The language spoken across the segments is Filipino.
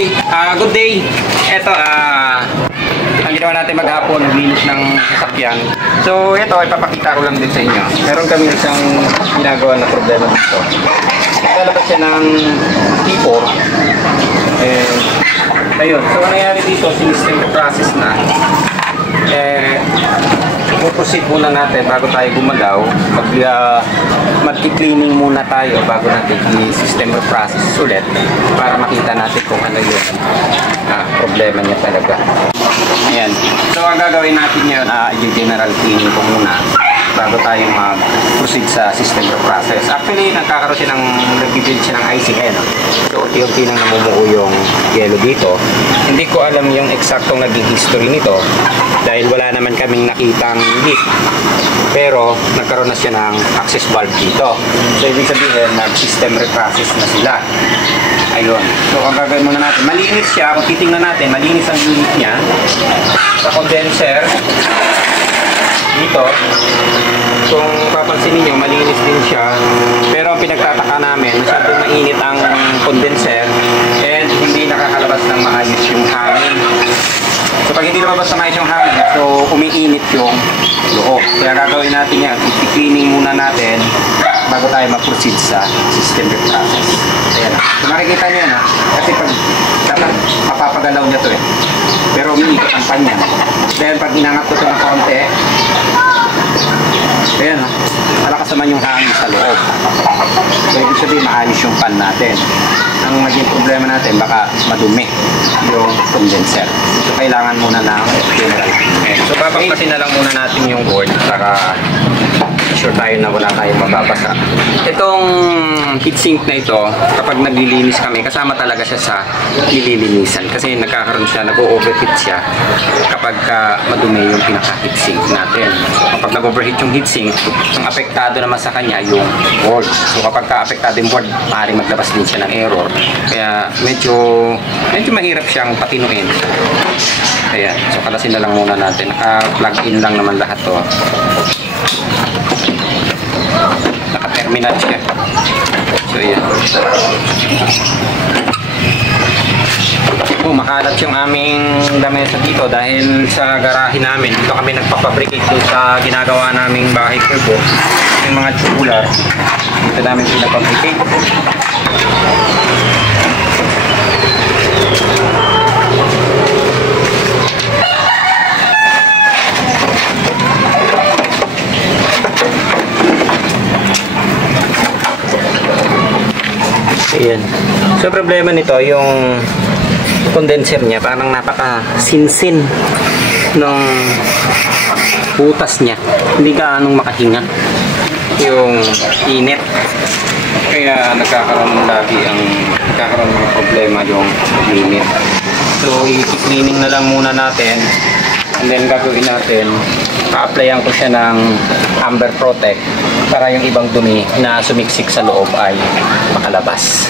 Good day. Ito, ang ginawa natin maghapon, naglinis ng sasakyan. So, ito, ipapakita ko lang din sa inyo. Meron kami isang ginagawa na problema dito. Lalabas siya ng T4. Ayun. So, ang nangyari dito, sinistem process na. Puproceed muna natin bago tayo gumalaw. Mag-cleaning muna tayo bago natin i-system process ulit para makita natin kung ano yung problema niya talaga. Ayan. So, ang gagawin natin ngayon, i-general cleaning ko muna bago tayo mag-proceed sa system process. Actually, nagkakaroon siya ng nag-build siya ng icing ngayon. So, unti-unti nang namumuo yung yellow dito. Hindi ko alam yung eksaktong naging history nito dahil wala naman kaming nakitang leak. Pero, nagkaroon na siya ng access valve dito. So, ibig sabihin, nag-system reprocess na sila. Ayun. So, ang gagawin muna natin, malinis siya. Kung titingnan natin, malinis ang unit niya. Sa condenser, dito, kung papansin niyo malinis din siya. Pero ang pinagtataka namin, masyadong mainit ang condenser and hindi nakakalabas ng maayos yung hangin. So pag hindi lumabas ng maayos yung hangin, so umiinit yung loob. Kaya gagawin natin yan, i-cleaning muna natin bago tayo mag-proceed sa system process. Ayan. So makikita nyo yan, kasi pag dapat mapapagalaw niya to pero umiikot ang pan niya. Dahil pag inangat ko ito ng konti, ayan, malakas naman yung hangin sa loob. So, ibig sabihin, maayos yung pan natin. Ang maging problema natin, baka madumi yung condenser. So, kailangan muna ng general. So, papaklasin na lang muna natin yung board para sure tayo na wala tayong mababasa. Itong heatsink na ito, kapag naglilinis kami, kasama talaga siya sa nililinisan. Kasi nagkakaroon siya, nag-overheat siya kapag madumi yung pinaka-heatsink natin. So, kapag nag-overheat yung heatsink, ang apektado naman sa kanya yung board. So, kapag ka-apektado yung board, maaaring maglabas din siya ng error. Kaya medyo mahirap siyang patinuin. Ayan. So, kalasin na lang muna natin. Naka-plug in lang naman lahat to. Naka-terminal siya. So, yan. Makalat yung aming lamesa dito dahil sa garahe namin. Dito kami nagpapabricate sa ginagawa naming bahay kurbo. Yung mga tubular. Dito namin pinapabricate. Ayan. So, problema nito, yung condenser niya, parang napaka-sinsin ng butas niya. Hindi ka anong makahinga yung init. Kaya nagkakaroon ng problema yung init. So, i-cleaning na lang muna natin. And then, gagawin natin, pa-applyan ko siya ng Amber Protect para yung ibang dumi na sumiksik sa loob ay makalabas.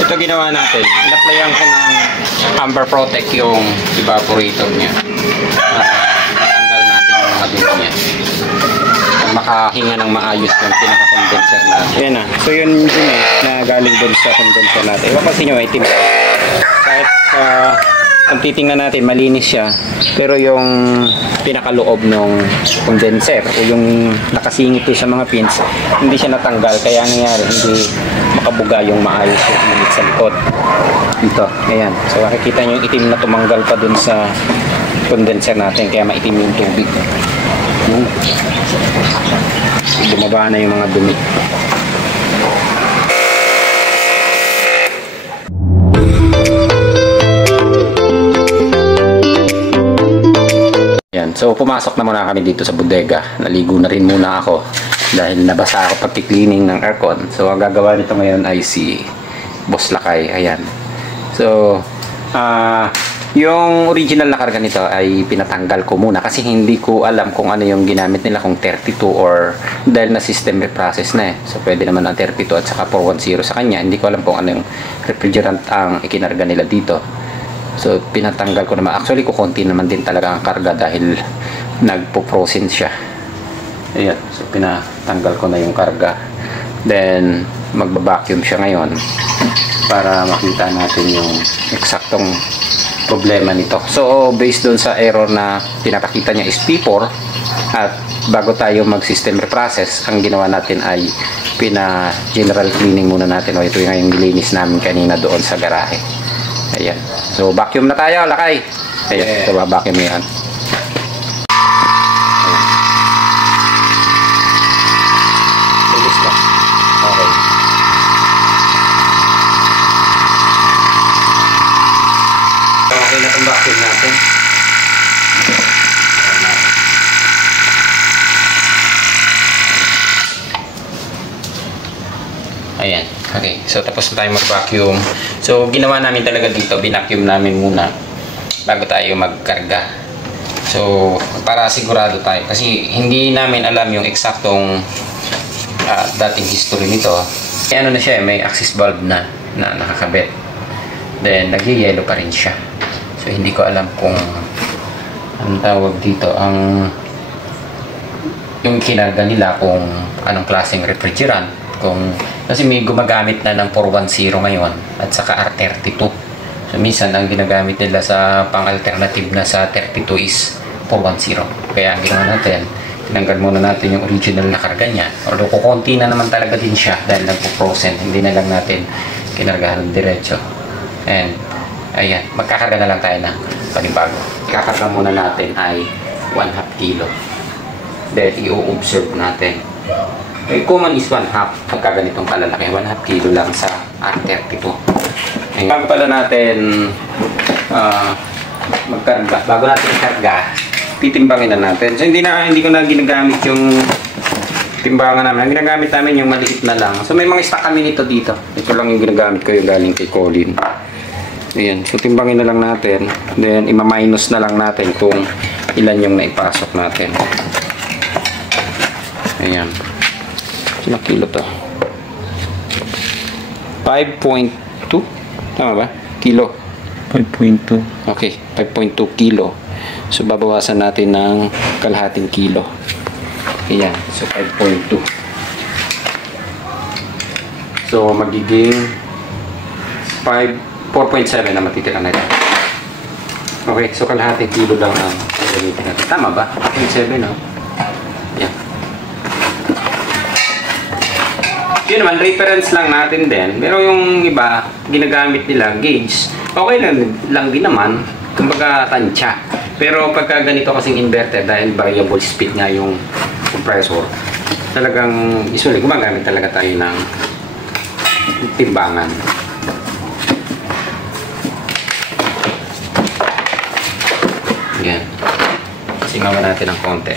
Ito ginawa natin, in-applyan ko ng Amber Protect yung evaporator niya. Natanggal natin yung mga dumi niya. Makahinga ng maayos yung pinaka-condenser natin. Ayan na. So yun yung dumi na galing doon sa condenser natin. Ipapansin nyo, itim. Kahit kung titingnan natin, malinis siya. Pero yung pinakaloob ng condenser o yung nakasingit sa mga pins, hindi siya natanggal. Kaya nangyari, hindi makabuga yung maayos yung unit sa likod. Ito, ayan. So makikita nyo yung itim na tumanggal pa dun sa condenser natin. Kaya maitim yung tubig. Bumaba na yung mga dumi. Yan. So pumasok na muna kami dito sa bodega. Naligo na rin muna ako dahil nabasa ako pagki-cleaning ng aircon. So ang gagawa nito ngayon ay si Boss Lakay. Ayan. So Yung original na karga nito ay pinatanggal ko muna kasi hindi ko alam kung ano yung ginamit nila, kung 32 or dahil na system reprocess na eh. So pwede naman ang 32 at saka 410 sa kanya. Hindi ko alam kung ano yung refrigerant ang ikinarga nila dito. So pinatanggal ko naman. Actually kukunti naman din talaga ang karga dahil nagpo-frozen siya. Ayan. So pinatanggal ko na yung karga. Then magba-vacuum siya ngayon para makita natin yung eksaktong problema nito. So based doon sa error na pinapakita niya is P4, at bago tayo mag system reprocess, ang ginawa natin ay general cleaning muna natin. O ito yung nilinis namin kanina doon sa garahe. Ayan. So vacuum na tayo, lakay. Ayan. So vacuum yan. Vacuum natin. Ayan. Okay. So tapos na tayo mag-vacuum. So ginawa namin talaga dito, binacuum namin muna bago tayo magkarga. So para sigurado tayo kasi hindi namin alam yung eksaktong dating history nito. Ano na siya, may access valve na nakakabit. Then nag-yellow pa rin siya. So hindi ko alam kung ang tawag dito, yung kinarga nila kung anong klaseng refrigerant, kasi may gumagamit na ng 410 ngayon at saka R32. So minsan ang ginagamit nila sa pang-alternative na sa 32 is 410. Kaya ang ginawa natin, tinanggal muna natin yung original na karga niya. Although kukunti na naman talaga din siya dahil nagpo-frozen, hindi na lang natin kinargahan diretso. And ayan, magkakarga na lang tayo ng panibago. Kakarga muna natin ay 1/2 kilo. Then, i-observe natin. Yung common is 1/2. Pagkaganitong kalalaki, 1/2 kilo lang sa R32. Ayan. Bago pala natin magkarga, bago natin ikarga, titimbangin na natin. So, hindi ko na ginagamit yung timbangan namin. Ang ginagamit namin yung maliit na lang. So, may mga stock kami nito dito. Ito lang yung ginagamit ko, yung galing kay Colin. Ayan, so timbangin na lang natin. Then, ima-minus na lang natin kung ilan yung naipasok natin. Ayan. Ilang kilo to? 5.2? Tama ba? Kilo. 5.2. Okay, 5.2 kilo. So, babawasan natin ng kalahating kilo. Ayan, so 5.2. So, magiging 4.7 na matitira na ito. Okay, so kalahating kilo lang ang gamitin natin. Tama ba? 4.7, no? Yeah. Yun naman, reference lang natin din. Pero yung iba, ginagamit nila gauge. Okay lang din naman. Kumbaga, tansya. Pero pagka ganito kasing inverter, dahil variable speed nga yung compressor, talagang usually gumagamit talaga tayo ng timbangan. Yan. Singawan natin ng konti.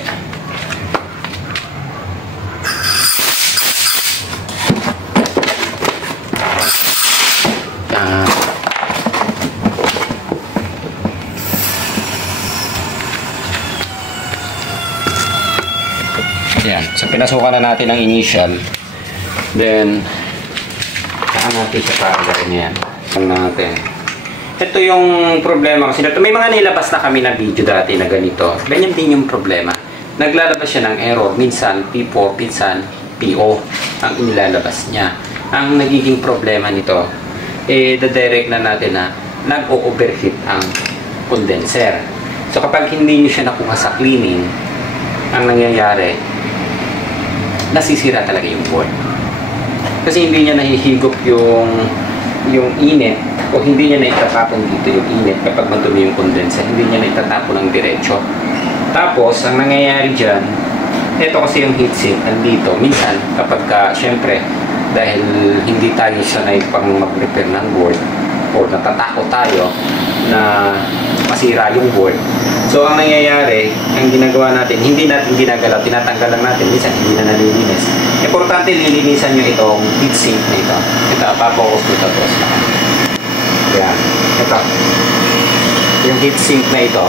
Yan. So, pinasukan na natin ang initial. Then, saan natin siya para yan. Saan natin. Ito yung problema kasi may mga nilabas na kami na video dati na ganito. Ganyan din yung problema. Naglalabas siya ng error. Minsan P4, minsan PO ang inilalabas niya. Ang nagiging problema nito, dadirect na natin na nag-overheat ang condenser. So kapag hindi nyo siya nakuha sa cleaning, ang nangyayari, nasisira talaga yung board. Kasi hindi niya nahihigop yung init, o hindi niya na itatapon dito yung init kapag madumi yung condenser, hindi niya na itatapon ng diretso. Tapos, ang nangyayari dyan, ito kasi yung heatsink, andito. Minsan, kapag syempre, dahil hindi tayo sanay pang mag-repair ng board, o natatakot tayo na masira yung board. So, ang nangyayari, ang ginagawa natin, hindi natin ginagalaw, tinatanggal lang natin, minsan hindi na nalilinis. Importante, lilinisan nyo itong heatsink na ito. Ito, papokus ko tapos. Yan. Ito. yung heatsink na ito,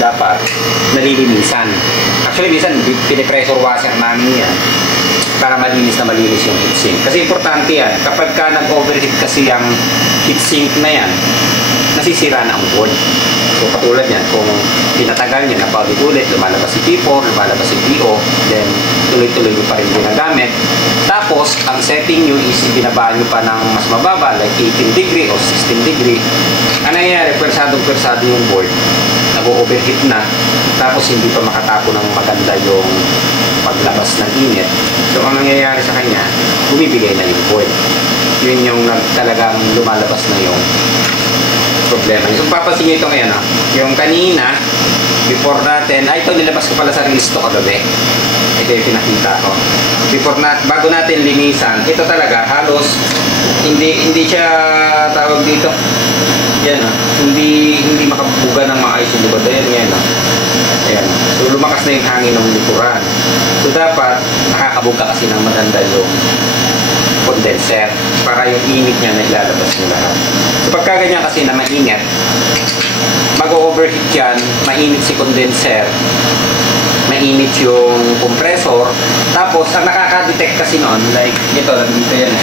dapat nalilinisan. Actually, minsan, pinipressure washer namin yan para malinis yung heatsink. Kasi importante yan, kapag ka nag-overheat kasi yung heatsink na yan, nasisira na ang board. So, katulad yan, kung pinatagal nyo na paulit-ulit, lumalabas si P4, lumalabas si PO, then tuloy-tuloy nyo pa rin ginagamit. Tapos, ang setting nyo is ibinaba nyo pa ng mas mababa, like 18 degree o 16 degree. Ang nangyayari, persadong-persado yung board, nag-overheat na, tapos hindi pa makatapo ng maganda yung paglabas ng init. So, ang nangyayari sa kanya, bumibigay na yung board. Yun yung talagang lumalabas na yung problema. So, papansin nyo ito ngayon, yung kanina, before natin, ito nilabas ko pala sa release to kagabi. Ito yung pinakita ko. Bago natin linisan, ito talaga, halos, hindi siya tawag dito. Yan, hindi makabuga ng maayos yung likod. Ayan. So, lumakas na yung hangin ng likuran. So, dapat, nakakabuga kasi ng maganda yung condenser para yung init niya na ilalabas yung lahat. So pagka ganyan kasi na mainit, mag-overheat yan, mainit si condenser, mainit yung compressor, tapos ang nakaka-detect kasi noon, like ito, nandito yan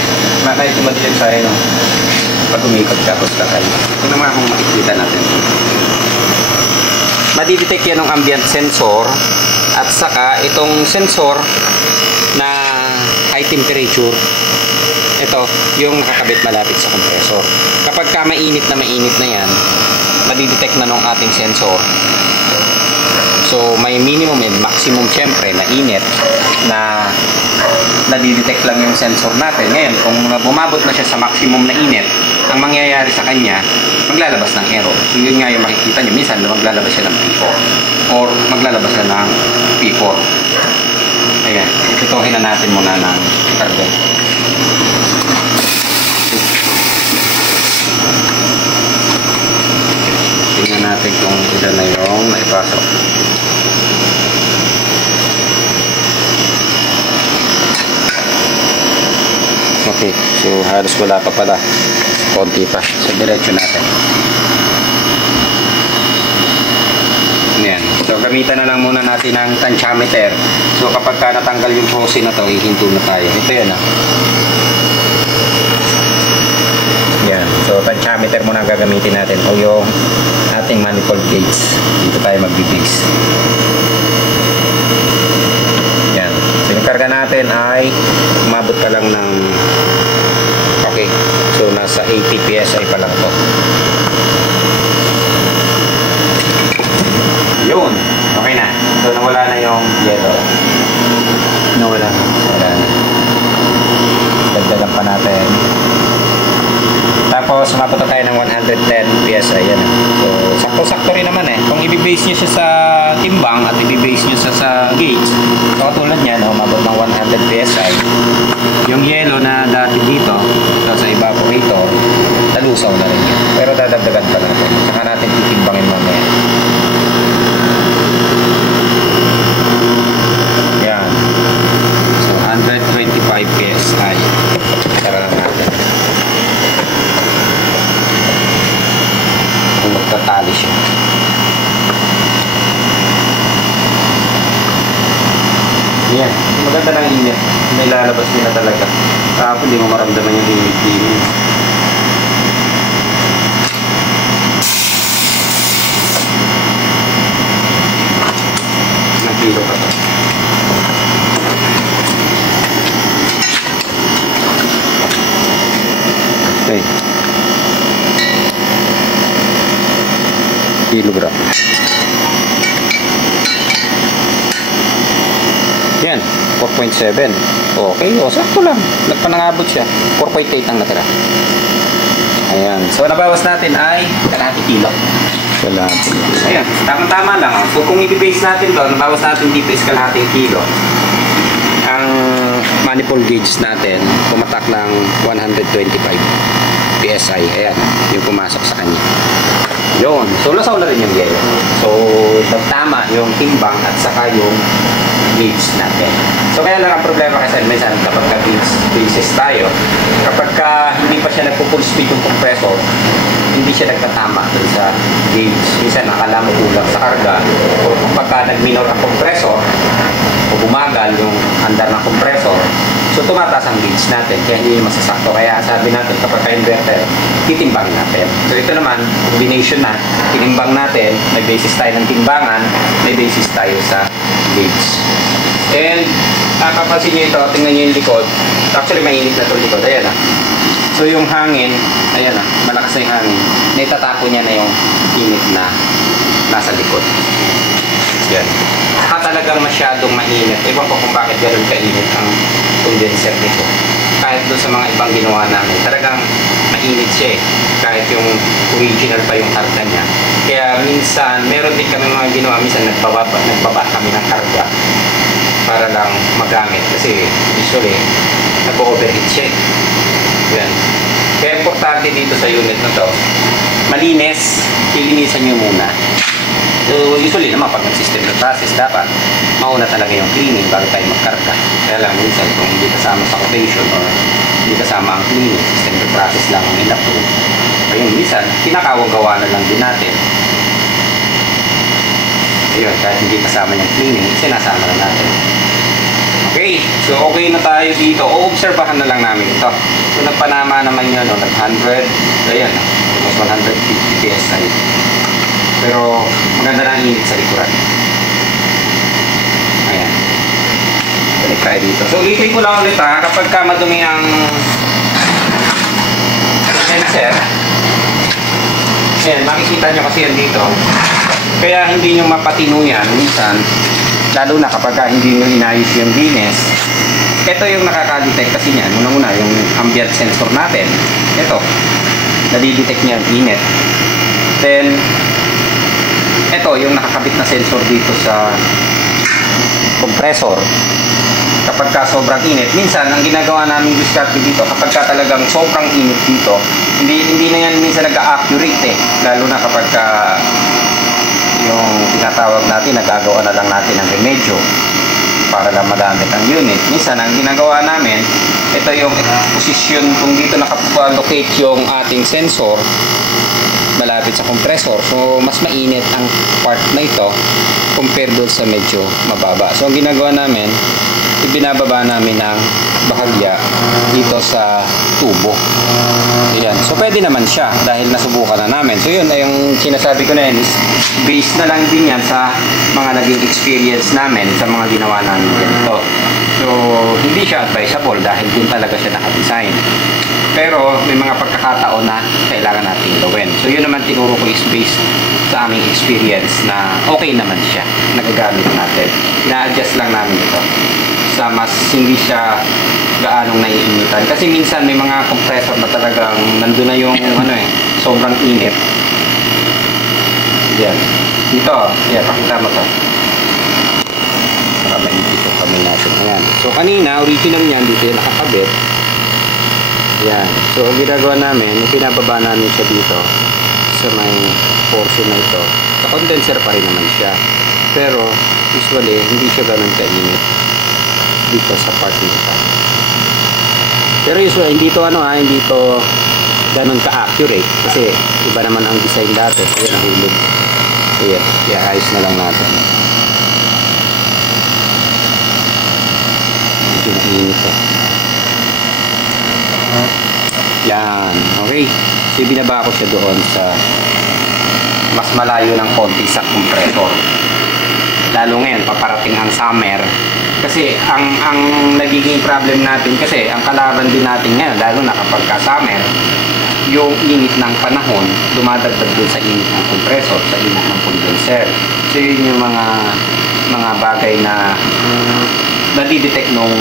kahit tumadetect sa'yo pag umikot ka, tapos kakay. Ito naman kung makikita natin. Madidetect yan ng ambient sensor at saka itong sensor na high temperature. Ito, yung nakakabit malapit sa compressor. Kapag ka mainit na yan, madidetect na ng ating sensor. So, may minimum and maximum syempre na init na nadidetect lang yung sensor natin. Ngayon, kung bumabot na siya sa maximum na init, ang mangyayari sa kanya, maglalabas ng error. So, yun nga yung makikita nyo. Minsan, maglalabas siya ng P4 or maglalabas siya ng P4. Ayan, tutuhin na natin muna ng carbon. Tingnan natin kung ilan na yung naipasok. Okay, so halos wala pa pala. Konti pa. So diretso natin. Ayan. So gamitan na lang muna natin ng tensiometer. So kapag ka natanggal yung hose na to, hihinto na tayo. Ito yun Yan. So, tensiometer muna gagamitin natin o yung ating manifold gauge. Dito tayo mag-base. Yan. So, yung karga natin ay umabot ka lang ng okay. So, nasa 80 PSI pa lang to. Yun. Okay na. So, nawala na yung yellow. Nawala na. Dagdagan pa natin. Tapos, mapunta tayo ng 110 PSI. Yan. So, sakto-sakto rin naman Kung i-base nyo siya sa timbang at i-base nyo siya sa gauge, katulad niyan, umabot ng 100 PSI. Yung yellow na dati dito, sa evaporator, talusaw na rin yan. Pero dadagdagan pa natin. Saka natin titimbangin mamaya. Yan. So, 125 PSI. Tara lang natin. Magtatali siya. Yan. Maganda ng init. May lalabas nila talaga. Tapos hindi mo maramdaman yung init. Nag-kilo pa to. Okay. Kilogram. Yan, 4.7. Okay, sakto lang. Nagpanangabot siya. 4.8 ang natira. Ayan. So, nabawas natin ay kalahati kilo. Kalahati. Ayan, tama-tama lang. So, kung i-base natin doon, nabawas natin dito is kalahati kilo. Ang manifold gauge natin, pumatak ng 125 PSI. Ayan, yung pumasok sa kanya. Yun. So, lasaw na rin yung yelo. So, tama yung timbang at saka yung gauge natin. So kaya lang ang problema kasi minsan kapag basis tayo, kapag hindi pa siya nagpo-full speed yung compressor, hindi siya nagtatama dun sa gauge. Minsan nakala mo kulang sa karga, o kapag nag-minor ang compressor, o bumagal yung andar ng compressor, so tumataas ang gauge natin, kaya hindi masasakto. Kaya sabi natin kapag ka-inverter, titimbangin natin. So ito naman, combination na, tinimbang natin, may basis tayo ng timbangan, may basis tayo sa gauge. And papansin nyo ito, tingnan nyo yung likod. Actually mainit na ito likod, ayan na. So yung hangin, ayan na, malakas na yung hangin, naitatapo niya na yung init na nasa likod. Yan. Talagang masyadong mainit. Ewan ko kung bakit gano'n kainit ang condenser nito. Kahit doon sa mga ibang ginawa namin, talagang mainit siya eh. Kahit yung original pa yung karga niya. Kaya minsan, meron din kami mga ginawa, minsan nagbaba kami ng karga para lang magamit. Kasi usually, nag-overheat siya eh. Yan. Kaya importante dito sa unit na to, malinis, ilinisan nyo muna. So, usually naman pag nag-system ng process, dapat mauna talaga yung cleaning bago tayo magkarga. Kaya lang minsan kung hindi kasama sa quotation or hindi kasama ang cleaning, system ng process lang ang in-approve. Ayun, minsan, kinakawagawa na lang din natin. Ayun, kahit hindi kasama yung cleaning, sinasama na natin. Okay, so okay na tayo dito. O-obserbahan na lang namin ito. So, nagpanama naman yun, no? Nag-100, ayan, mas 150 PSI. Pero maganda na ang init sa likuran. Ayan. Balik tayo dito. So ulitin ko lang ulit kapag madumi ang sensor. Ayan, makikita nyo kasi yan dito. Kaya hindi nyo mapatino yan minsan. Lalo na kapag hindi nyo inayos yung binis. Ito yung nakaka-detect kasi niyan. Unang-una yung ambient sensor natin. Ito. Nadidetect niya yung init. Then ito yung nakakabit na sensor dito sa compressor. Kapag sobrang init, minsan ang ginagawa namin discarte dito, kapag talagang sobrang init dito, hindi na yan minsan nag-accurate eh. Lalo na kapag yung tinatawag natin, nagagawa na lang natin ng remedyo para lang magamit ang unit. Minsan ang ginagawa namin, ito yung position kung dito nakapalocate yung ating sensor malapit sa compressor. So, mas mainit ang part na ito compared doon sa medyo mababa. So, ang ginagawa namin, ibinababa namin ang bahagya dito sa tubo. Ayan. So, pwede naman siya dahil nasubukan na namin. So, yun ay yung sinasabi ko na yun is based na lang din yan sa mga naging experience namin sa mga ginawa namin ganito. So, hindi siya advisable dahil dun talaga siya nakadesign. Pero may mga pagkakataon na kailangan natin gawin. So yun naman tinuro ko is based sa aming experience na okay naman siya. Nagagamit natin. Na-adjust lang namin ito. Sa mas hindi siya gaanong naiinitan. Kasi minsan may mga compressor na talagang nandun na yung sobrang init. Yan. Dito. Yan, pakita mo to. Para mainit ito kami natin. Ayan. So kanina, original niyan dito yung nakakabit. Yan. So, ang ginagawa namin, pinababa namin siya dito sa may portion na ito. Sa condenser pa rin naman siya. Pero, usually, hindi siya ganun kainit dito sa part nito. Pero usually, hindi to ganun ka-accurate. Kasi, iba naman ang design dati. Ayan, nahulog. Ayan, i-ayos na lang natin. Medyo mainit eh. Yan, okay. So, binaba ko siya doon sa mas malayo ng konti sa compressor. Lalo ngayon, paparating ang summer. Kasi, ang nagiging problem natin kasi, ang kalaban din natin ngayon, lalo na kapag ka-summer, yung init ng panahon, dumadagdag doon sa init ng compressor, sa init ng condenser. So, yun yung mga bagay na nadidetect nung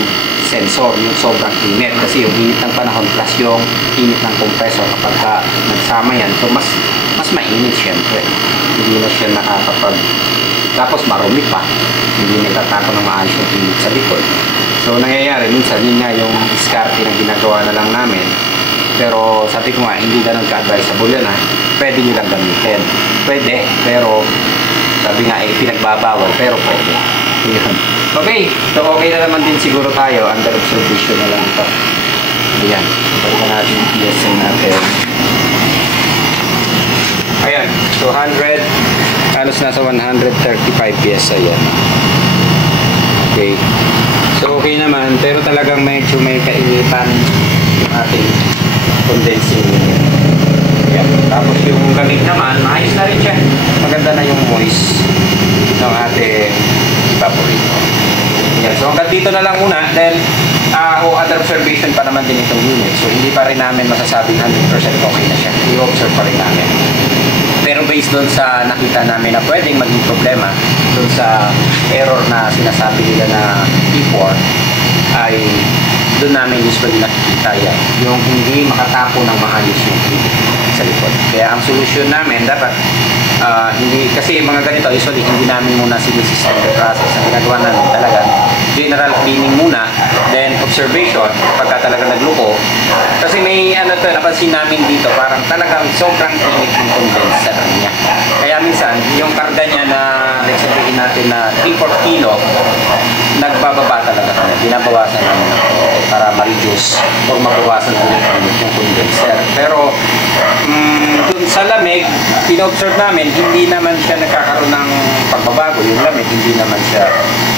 sensor, yung sobrang init. Kasi yung init ng panahon plus yung init ng compressor kapag nagsama yan, so mas mainit syempre. Hindi na siya nakakapag tapos marumi pa, hindi natatapon ng maayos yung init sa likod. So nangyayari minsan yun nga yung diskarte na ginagawa na lang namin. Pero sabi ko nga, hindi ganun ka-advisable yan pwede nyo lang gamitin, pwede, pero sabi nga pinagbabawal, pero pwede. Yun. Okay, so okay na naman din siguro tayo. Under observation na lang ito. Ayan, balikan natin yung PSI natin. Ayan, 200, halos nasa 135 PSI yan. Okay. So okay naman, pero talagang medyo may kainitan yung ating condensing unit. Ayan. Tapos yung gamit naman, maayos na rin siya. Maganda na yung moist ng ating evaporator. Ayan. So hanggang dito na lang muna dahil under observation pa naman din itong unit. So hindi pa rin namin masasabing 100% okay na siya. I-observe pa rin namin. Pero based doon sa nakita namin na pwedeng maging problema doon sa error na sinasabi nila na P4 ay doon namin usually nakikita yan. Yung hindi makatapo ng maayos yung tubig sa likod. Kaya ang solusyon namin dapat hindi, kasi mga ganito usually hindi namin muna sinisystem the process. Ang ginagawa namin talaga general cleaning muna, then observation pagka talaga nagluko. Kasi may napansin namin dito parang talagang sobrang init yung condenser niya. Kaya minsan yung karga niya na sabihin natin na 3-4 kilo nagbababa talaga kami. Binabawasan namin para ma-reduce o mabawasan ulit yung condenser. Pero dun sa lamig, pina-observe namin, hindi naman siya nagkakaroon ng pagbabago. Yung lamig, hindi naman siya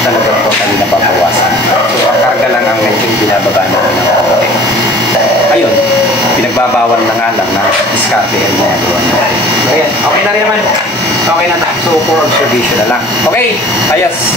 talagang totally nababawasan. So, ang karga lang ang medyo binababa namin ng konti. Ayun, pinagbabawal na nga lang na diskarte ang mga gawa natin. So, ayan, okay na rin naman. Okay na. So, for observation na lang. Okay, ayos.